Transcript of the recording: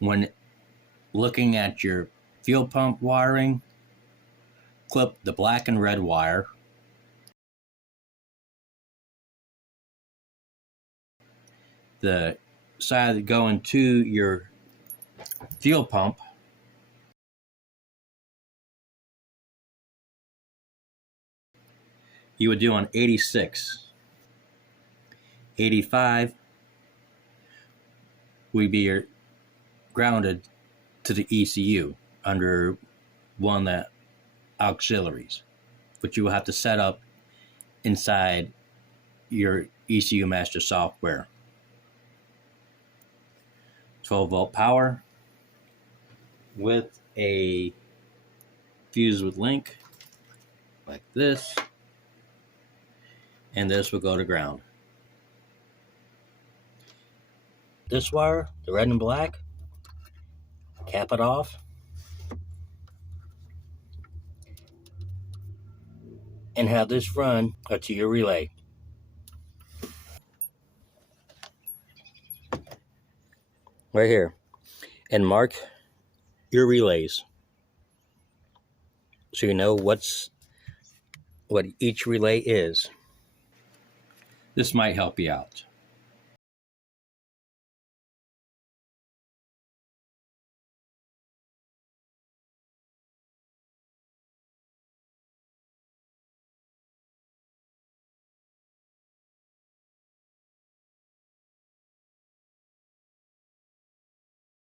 When looking at your fuel pump wiring, clip the black and red wire. The side going to your fuel pump, you would do on 86. 85 would be your grounded to the ECU under one of the auxiliaries, which you will have to set up inside your ECUMaster software. 12-volt power with a fuse with link like this, and this will go to ground. This wire, the red and black, cap it off and have this run to your relay. Right here, and mark your relays so you know what each relay is. This might help you out.